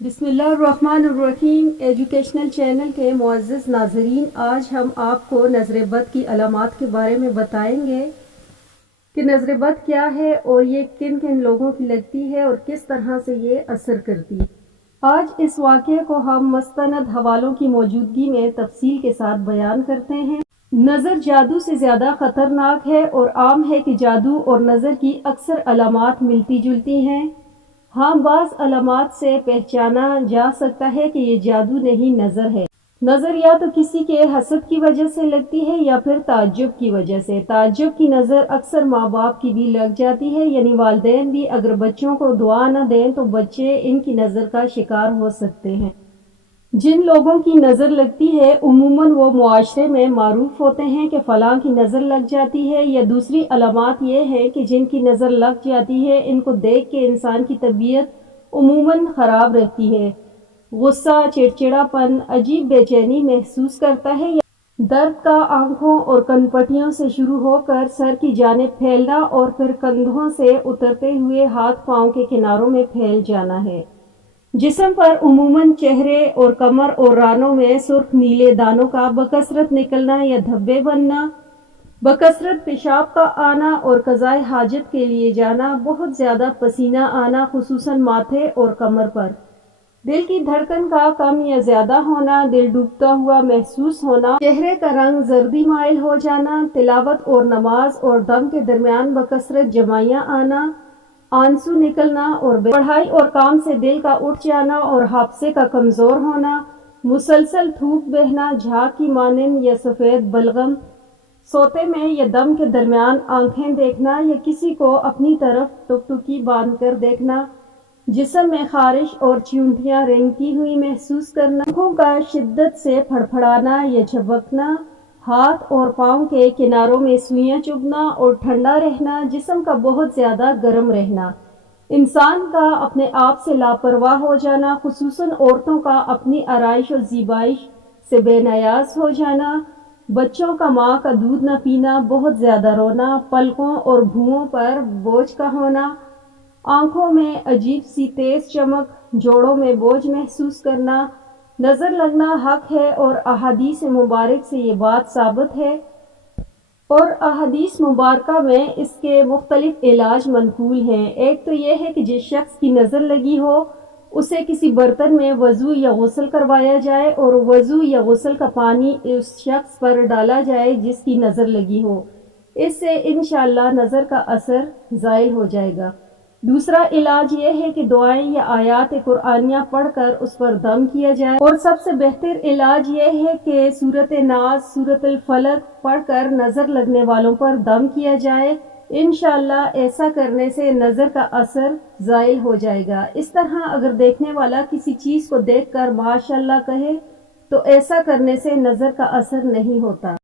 बिस्मिल्लाहिर्रहमानिर्रहीम। Educational channel के मुअज़्ज़ज़ नाज़रीन, आज हम आपको नज़र बद की अलामात के बारे में बताएंगे कि नज़र बद क्या है और ये किन किन लोगों की लगती है और किस तरह से ये असर करती है। आज इस वाक़े को हम मस्तनद हवालों की मौजूदगी में तफसील के साथ बयान करते हैं। नज़र जादू से ज़्यादा ख़तरनाक है और आम है कि जादू और नज़र की अक्सर अलामात मिलती जुलती हैं। हाँ, बाज़ अलामात से पहचाना जा सकता है कि ये जादू नहीं, नज़र है। नज़र या तो किसी के हसद की वजह से लगती है या फिर ताज्जुब की वजह से। ताज्जुब की नज़र अक्सर माँ बाप की भी लग जाती है, यानी वालिदैन भी अगर बच्चों को दुआ न दें तो बच्चे इनकी नज़र का शिकार हो सकते हैं। जिन लोगों की नज़र लगती है उमूमन वो मुआशरे में मारूफ होते हैं कि फ़लाँ की नज़र लग जाती है। या दूसरी अलामात ये है कि जिनकी नज़र लग जाती है इनको देख के इंसान की तबीयत उमूमन ख़राब रहती है। गुस्सा, चिड़चिड़ापन, अजीब बेचैनी महसूस करता है। या दर्द का आंखों और कनपटियों से शुरू होकर सर की जानिब फैलना और फिर कंधों से उतरते हुए हाथ पाँव के किनारों में फैल जाना है। जिस्म पर उमूमन चेहरे और कमर और रानों में सुर्ख नीले दानों का बकसरत निकलना या धब्बे बनना, बकसरत पेशाब का आना और कज़ाए हाजत के लिए जाना, बहुत ज़्यादा पसीना आना खुसूसन माथे और कमर पर, दिल की धड़कन का कम या ज़्यादा होना, दिल डूबता हुआ महसूस होना, चेहरे का रंग जर्दी माइल हो जाना, तिलावत और नमाज और दम के दरमियान बकसरत जमाइयाँ आना, आंसू निकलना और पढ़ाई और काम से दिल का उठ जाना और हाफजे का कमज़ोर होना, मुसलसल थूक बहना, झाग की मानिंद या सफ़ेद बलगम, सोते में या दम के दरमियान आंखें देखना या किसी को अपनी तरफ टुकटुकी बांधकर देखना, जिस्म में खारिश और चींटियाँ रेंगती हुई महसूस करना, आँखों का शिद्दत से फड़फड़ाना या झपकना, हाथ और पाँव के किनारों में सुइयां चुभना और ठंडा रहना, जिस्म का बहुत ज़्यादा गर्म रहना, इंसान का अपने आप से लापरवाह हो जाना, खुसूसन औरतों का अपनी आराइश और ज़ीबाइश से बेनियाज हो जाना, बच्चों का माँ का दूध न पीना, बहुत ज़्यादा रोना, पलकों और भुओं पर बोझ का होना, आँखों में अजीब सी तेज चमक, जोड़ों में बोझ महसूस करना। नज़र लगना हक है और अहादीस मुबारक से ये बात साबित है और अहादीस मुबारका में इसके मुख्तलिफ इलाज मनकूल हैं। एक तो ये है कि जिस शख्स की नज़र लगी हो उसे किसी बर्तन में वज़ू या गुस्ल करवाया जाए और वज़ू या गुस्ल का पानी उस शख्स पर डाला जाए जिसकी नज़र लगी हो। इससे इंशाअल्लाह नज़र का असर ज़ाइल हो जाएगा। दूसरा इलाज यह है कि दुआएं या आयात कुरानिया पढ़कर उस पर दम किया जाए और सबसे बेहतर इलाज यह है कि सूरत नाज, सूरतुल फलक पढ़कर नज़र लगने वालों पर दम किया जाए। इंशाअल्लाह ऐसा करने से नज़र का असर ज़ाइल हो जाएगा। इस तरह अगर देखने वाला किसी चीज़ को देखकर माशाअल्लाह कहे तो ऐसा करने से नज़र का असर नहीं होता।